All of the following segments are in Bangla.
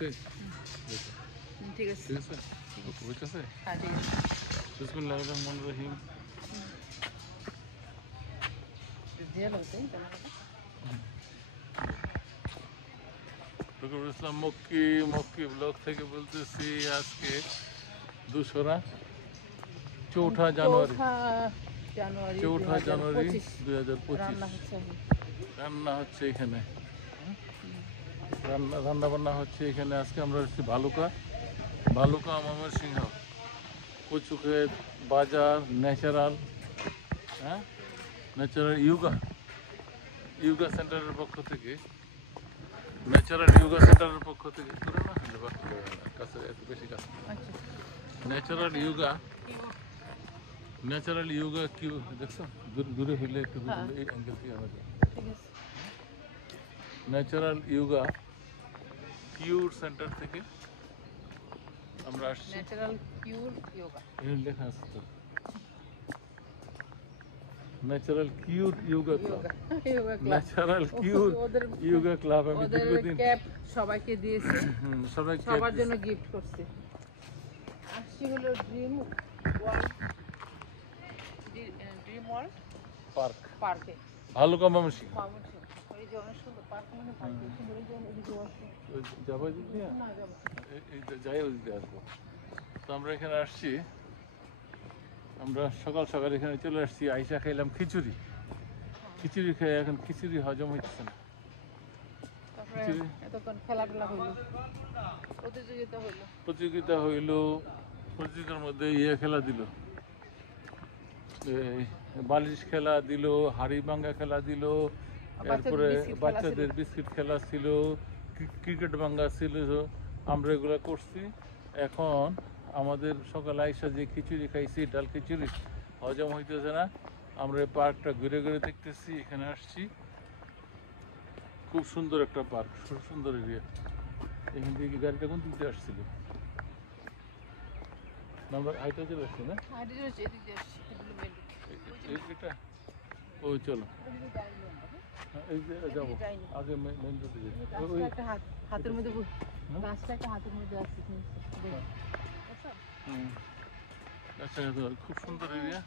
হয়েছে? ঠিক আছে, ঠিক আছে, বুঝতেছে? হ্যাঁ ঠিক আছে। বিসমিল্লাহির রহমানির রহিম। রকিবুল ইসলাম মক্কি মক্কি ব্লগ থেকে বলতেছি। আজকে 4ঠা জানুয়ারি 2025 রান্না হচ্ছে এখানে। রান্না বান্না হচ্ছে এখানে। আজকে আমরা হচ্ছি ভালুকা ময়মনসিংহ। কচু ক্ষেত, বাজার, ন্যাচারাল ন্যাচারাল ইয়োগা সেন্টারের পক্ষ থেকে করে না হলে কাছে একটু বেশি কাছে ন্যাচারাল ইয়োগা কিউ দেখছো? দূরে হইলে একটু এই অ্যাঙ্গেল থেকে আনা যায়। ন্যাচারাল ইয়োগা কিউর সেন্টার থেকে আমরা আসছি। ন্যাচারাল কিউর ইয়োগা লেখা আছে তো, natural cure yoga club. Natural cure yoga club. আমি দীর্ঘদিন ক্যাপ সবাইকে দিয়েছে, সবার জন্য সবাই গিফট করছে। আসছি হলো ড্রিম ওয়ার্ল্ড পার্কে ভালুকা ময়মনসিংহ। ওই যে অনেক সুন্দর পার্ক, মানে যাই দিতে আসবো। তো আমরা এখানে আসছি, আমরা সকাল সকাল এখানে চলে আসছি। আইসা খাইলাম খিচুড়ি খেয়ে এখন খিচুড়ি হজম হচ্ছে না। খেলাধুলা হইলো, প্রতিযোগিতা হইলো। প্রতিযোগিতার মধ্যে খেলা দিল, বালিশ খেলা দিল, হাড়ি ভাঙ্গা খেলা দিল, এরপরে বাচ্চাদের বিস্কিট খেলা ছিল, ক্রিকেট ভাঙ্গা ছিল। আমরা এগুলো করছি। এখন আমাদের সকালে আইসা যে খিচুড়ি খাইছি, ডাল খিচুড়ি, হজম হইতেছে না। আমরা এই পার্কটা ঘুরে ঘুরে দেখতেছি। এখানে আসছি, খুব সুন্দর একটা পার্ক, সুন্দর এরিয়া। এখান থেকে গাড়িটা কোন দিক দিয়ে আসছিল? আমরা হাইটে চলে আসছি না? এটা ওই চলো, এই যে যাবো আগে মেন রোডে যাই। হাতের মধ্যে গাছটা একটা হাতের মধ্যে আছে। আচ্ছা, খুব সুন্দর এরিয়া।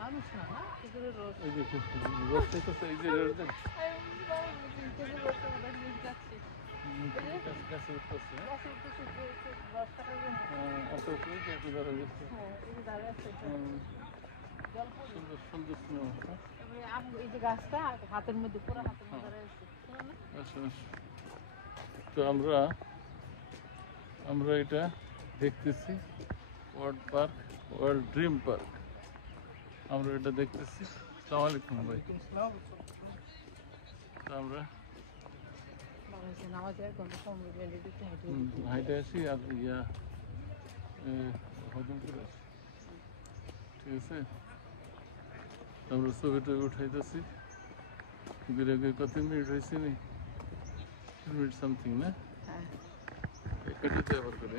মানুষ না, এই যে রোড খাইতেছে, এই যে রোড কাছে উঠতেছে। সুন্দর সুন্দর সিনেমা। এই যে গাছটা হাতের মধ্যে, পুরো হাতের মধ্যে রয়েছে। আচ্ছা, তো আমরা এটা দেখতেছি, ওয়ার্ল্ড ড্রিম পার্ক। আমরা এটা দেখতেছি। আসসালামু আলাইকুম ভাই। তো আমরা হাইটে আসি আর হজম করে আসি। ঠিক আছে, আমরা ছবি টবি উঠাইতেছি। কত মিনিট হয়েছে? 2 মিনিট সামথিং না? কেটে আবার করে।